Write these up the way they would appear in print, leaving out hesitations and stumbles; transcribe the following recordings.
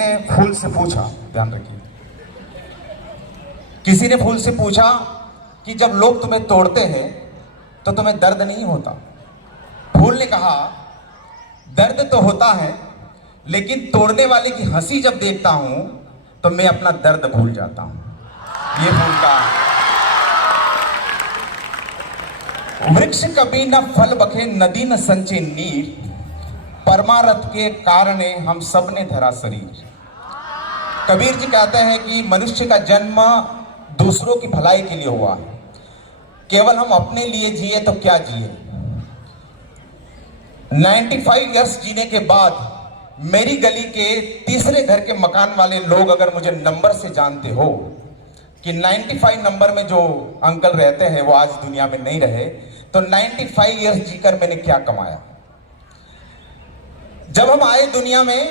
ने फूल से पूछा, ध्यान रखिए, किसी ने फूल से पूछा कि जब लोग तुम्हें तोड़ते हैं तो तुम्हें दर्द नहीं होता? फूल ने कहा, दर्द तो होता है, लेकिन तोड़ने वाले की हंसी जब देखता हूं तो मैं अपना दर्द भूल जाता हूं। ये फूल का। वृक्ष कभी न फल बखे, नदी न संचे नीर, परमारथ के कारणे हम सब ने धरा शरीर। कबीर जी कहते हैं कि मनुष्य का जन्म दूसरों की भलाई के लिए हुआ है, केवल हम अपने लिए जिए तो क्या जिए। 95 इयर्स जीने के बाद मेरी गली के तीसरे घर के मकान वाले लोग अगर मुझे नंबर से जानते हो कि 95 नंबर में जो अंकल रहते हैं वो आज दुनिया में नहीं रहे, तो 95 इयर्स जीकर मैंने क्या कमाया। जब हम आए दुनिया में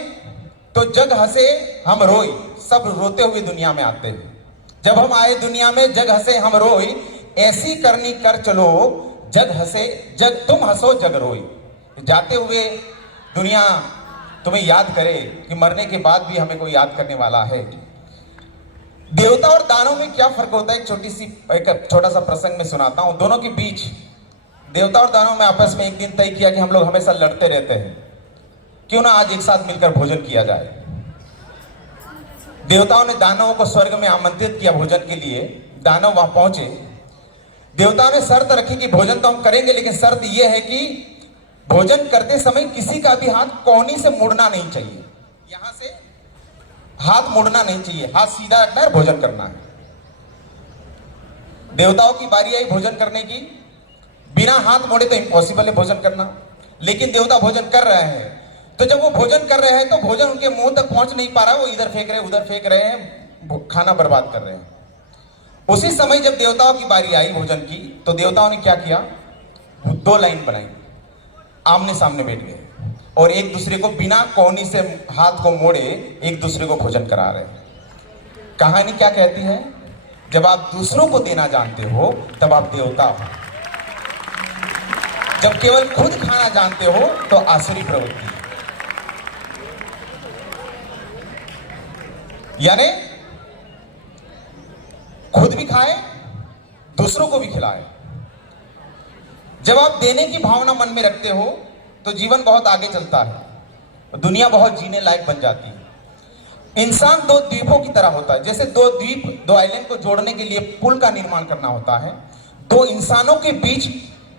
तो जग हंसे हम रोए, सब रोते हुए दुनिया में आते हैं। जब हम आए दुनिया में जग हंसे हम रोए, ऐसी करनी कर चलो जग हंसे, जग तुम हंसो जग रोए। जाते हुए दुनिया तुम्हें याद करे कि मरने के बाद भी हमें कोई याद करने वाला है। देवता और दानव में क्या फर्क होता है, एक छोटा सा प्रसंग में सुनाता हूं। दोनों के बीच देवता और दानव में आपस में एक दिन तय किया कि हम लोग हमेशा लड़ते रहते हैं, क्यों ना आज एक साथ मिलकर भोजन किया जाए। देवताओं ने दानवों को स्वर्ग में आमंत्रित किया भोजन के लिए। दानव वहां पहुंचे। देवताओं ने शर्त रखी कि भोजन तो हम करेंगे, लेकिन शर्त यह है कि भोजन करते समय किसी का भी हाथ कोहनी से मुड़ना नहीं चाहिए। यहां से हाथ मुड़ना नहीं चाहिए, हाथ सीधा रखना है, भोजन करना है। देवताओं की बारी आई भोजन करने की। बिना हाथ मोड़े तो इम्पॉसिबल है भोजन करना, लेकिन देवता भोजन कर रहे हैं। तो जब वो भोजन कर रहे हैं तो भोजन उनके मुंह तक पहुंच नहीं पा रहा है, वो इधर फेंक रहे उधर फेंक रहे हैं, खाना बर्बाद कर रहे हैं। उसी समय जब देवताओं की बारी आई भोजन की, तो देवताओं ने क्या किया, दो लाइन बनाई, आमने सामने बैठ गए और एक दूसरे को बिना कोहनी से हाथ को मोड़े एक दूसरे को भोजन करा रहे हैं। कहानी क्या कहती है, जब आप दूसरों को देना जानते हो तब आप देवता हो, जब केवल खुद खाना जानते हो तो आसुरी प्रवृत्ति। यानी खुद भी खाए, दूसरों को भी खिलाए। जब आप देने की भावना मन में रखते हो तो जीवन बहुत आगे चलता है, दुनिया बहुत जीने लायक बन जाती है। इंसान दो द्वीपों की तरह होता है, जैसे दो द्वीप, दो आइलैंड को जोड़ने के लिए पुल का निर्माण करना होता है। दो इंसानों के बीच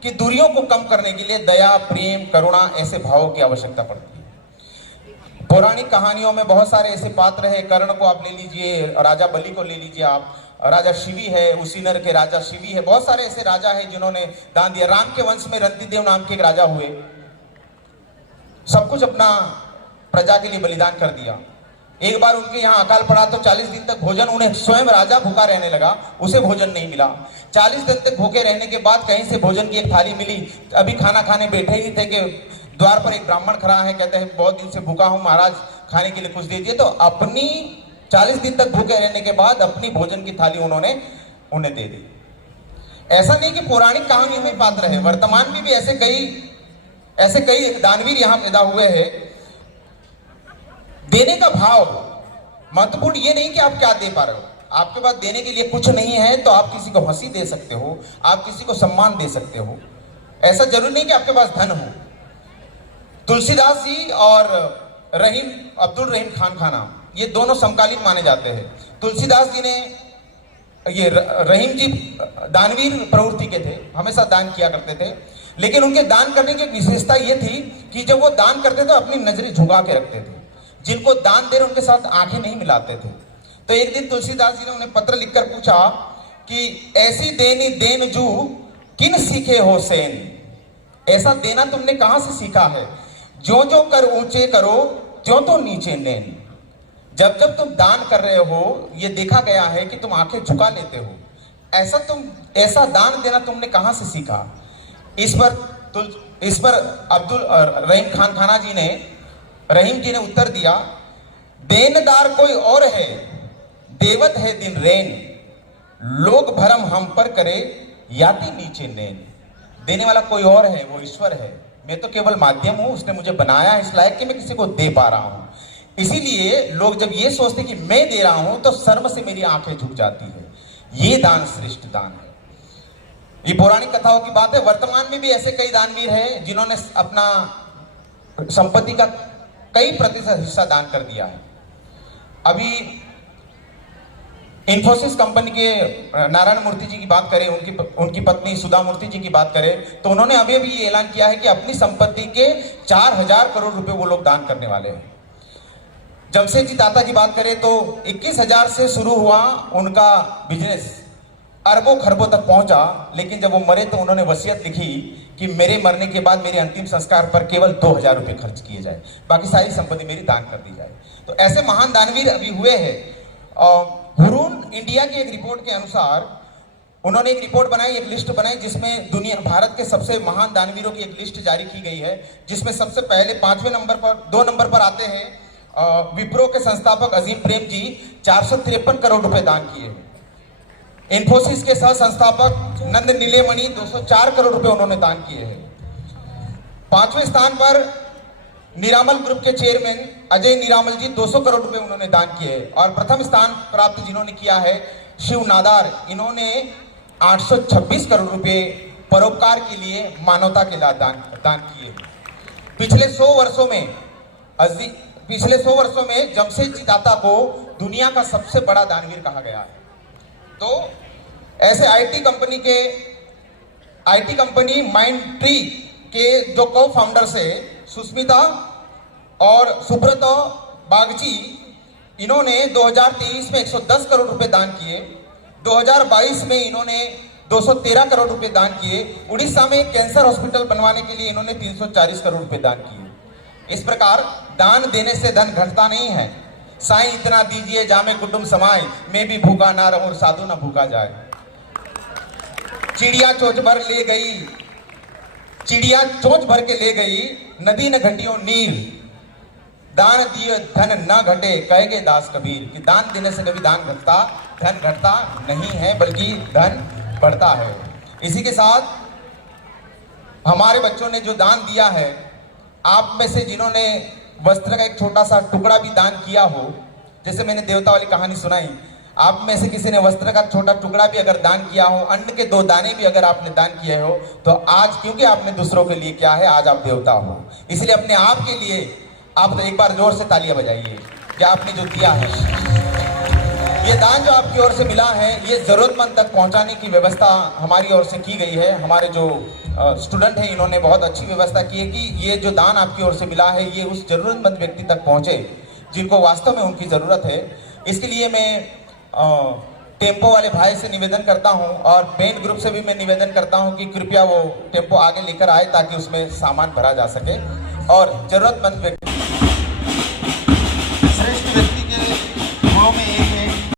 की दूरियों को कम करने के लिए दया, प्रेम, करुणा ऐसे भावों की आवश्यकता पड़ती है। पौराणिक कहानियों में बहुत सारे ऐसे पात्र हैं। कर्ण को आप ले लीजिए, राजा बलि को ले लीजिए आप, राजा शिवी है, उसी नर के राजा शिवी है। बहुत सारे ऐसे राजा हैं जिन्होंने दान दिया। राम के वंश में रंतिदेव नाम के एक राजा हुए, सब कुछ अपना प्रजा के लिए बलिदान कर दिया। एक बार उनके यहाँ अकाल पड़ा तो 40 दिन तक भोजन, उन्हें स्वयं राजा भूखा रहने लगा, उसे भोजन नहीं मिला। 40 दिन तक भूखे रहने के बाद कहीं से भोजन की एक थाली मिली। अभी खाना खाने बैठे ही थे कि द्वार पर एक ब्राह्मण खड़ा है, कहते हैं बहुत दिन से भूखा हूं महाराज, खाने के लिए कुछ दीजिए। तो अपनी 40 दिन तक भूखे रहने के बाद अपनी भोजन की थाली उन्होंने उन्हें दे दी। ऐसा नहीं कि पौराणिक कहानियों में पात्र है, वर्तमान में भी ऐसे कई दानवीर यहां पैदा हुए हैं। देने का भाव महत्वपूर्ण ये नहीं कि आप क्या दे पा रहे हो। आपके पास देने के लिए कुछ नहीं है तो आप किसी को हंसी दे सकते हो, आप किसी को सम्मान दे सकते हो। ऐसा जरूरी नहीं कि आपके पास धन हो। तुलसीदास जी और अब्दुल रहीम खान खाना, ये दोनों समकालीन माने जाते हैं। तुलसीदास जी ने, ये रहीम जी दानवीर प्रवृत्ति के थे, हमेशा दान किया करते थे, लेकिन उनके दान करने की विशेषता ये थी कि जब वो दान करते थे अपनी नजरें झुका के रखते थे। जिनको दान दे रहे उनके साथ आंखें नहीं मिलाते थे। तो एक दिन तुलसीदास जी ने उन्हें पत्र लिखकर पूछा कि ऐसी देनी देन जू किन सीखे हो सेन, ऐसा देना तुमने कहां से सीखा है, जो जो कर ऊंचे करो त्यों तो नीचे नेन। जब जब तुम दान कर रहे हो ये देखा गया है कि तुम आंखें झुका लेते हो, ऐसा दान देना तुमने कहां से सीखा। इस पर अब्दुल रहीम खान खाना जी ने, रहीम जी ने उत्तर दिया, देनदार कोई और है, देवत है दिन रेन, लोग भरम हम पर करे याति नीचे नैन। देने वाला कोई और है, वो ईश्वर है, मैं तो केवल माध्यम हूं, उसने मुझे बनाया इस लायक कि मैं किसी को दे पा रहा हूं। इसीलिए लोग जब ये सोचते कि मैं दे रहा हूं तो शर्म से मेरी आंखें झुक जाती है। ये दान श्रेष्ठ दान है। ये पौराणिक कथाओं की बात है। वर्तमान में भी ऐसे कई दानवीर हैं जिन्होंने अपना संपत्ति का कई प्रतिशत हिस्सा दान कर दिया है। अभी इंफोसिस कंपनी के नारायण मूर्ति जी की बात करें, उनकी पत्नी सुधा मूर्ति जी की बात करें, तो उन्होंने अभी अभी ये ऐलान किया है कि अपनी संपत्ति के 4000 करोड़ रुपए वो लोग दान करने वाले हैं। जमशेदजी ताता की बात करें तो 21,000 से शुरू हुआ उनका बिजनेस, अरबों खरबों तक पहुंचा, लेकिन जब वो मरे तो उन्होंने वसीयत लिखी कि मेरे मरने के बाद मेरे अंतिम संस्कार पर केवल 2000 रुपए खर्च किए जाए, बाकी सारी संपत्ति मेरी दान कर दी जाए। तो ऐसे महान दानवीर अभी हुए हैं। हुरून इंडिया की एक रिपोर्ट के अनुसार उन्होंने एक रिपोर्ट बनाई, एक लिस्ट बनाई, जिसमें दुनिया भारत के सबसे महान दानवीरों की एक लिस्ट जारी की गई है, जिसमें सबसे पहले 5वें नंबर पर 2 नंबर पर आते हैं विप्रो के संस्थापक अजीम प्रेम जी, 453 करोड़ रुपए दान किए हैं। इंफोसिस के सह संस्थापक नंद नीलेमणि 204 करोड़ रुपए उन्होंने दान किए हैं। 5वें स्थान पर निरामल ग्रुप के चेयरमैन अजय निरामल जी 200 करोड़ रुपए उन्होंने दान किए हैं। और प्रथम स्थान प्राप्त जिन्होंने किया है शिव नादार, इन्होंने 826 करोड़ रुपए परोपकार के लिए मानवता के लिए दान किए। पिछले 100 वर्षों में जमशेदजी ताता को दुनिया का सबसे बड़ा दानवीर कहा गया है। तो ऐसे आईटी कंपनी माइंडट्री के जो को फाउंडर्स है सुष्मिता और सुब्रत बागची, इन्होंने 2023 में 110 करोड़ रुपए दान किए। 2022 में इन्होंने 213 करोड़ रुपए दान किए। उड़ीसा में एक कैंसर हॉस्पिटल बनवाने के लिए इन्होंने 340 करोड़ रुपए दान किए। इस प्रकार दान देने से धन घटता नहीं है। साईं इतना दीजिए जामे कुटुंब समाए, मैं भी भूखा ना रहूं साधु ना भूखा जाए। चिड़िया चोंच भर के ले गई, नदी न घटियो नीर, दान दिए धन न घटे कहेगे दास कबीर। कि दान देने से कभी धन घटता नहीं है, बल्कि धन बढ़ता है। इसी के साथ हमारे बच्चों ने जो दान दिया है, आप में से जिन्होंने वस्त्र का एक छोटा सा टुकड़ा भी दान किया हो, जैसे मैंने देवता वाली कहानी सुनाई, आप में से किसी ने वस्त्र का छोटा टुकड़ा भी अगर दान किया हो, अन्न के 2 दाने भी अगर आपने दान किए हो, तो आज क्योंकि आपने दूसरों के लिए किया है, आज आप देवता हो। इसलिए अपने आप के लिए आप तो एक बार जोर से तालियां बजाइए कि आपने जो दिया है, ये दान जो आपकी ओर से मिला है, ये जरूरतमंद तक पहुंचाने की व्यवस्था हमारी ओर से की गई है। हमारे जो स्टूडेंट हैं, इन्होंने बहुत अच्छी व्यवस्था की है कि ये जो दान आपकी ओर से मिला है, ये उस जरूरतमंद व्यक्ति तक पहुंचे जिनको वास्तव में उनकी जरूरत है। इसके लिए मैं टेम्पो वाले भाई से निवेदन करता हूं और पेंट ग्रुप से भी मैं निवेदन करता हूं कि कृपया वो टेम्पो आगे लेकर आए ताकि उसमें सामान भरा जा सके और जरूरतमंद व्यक्ति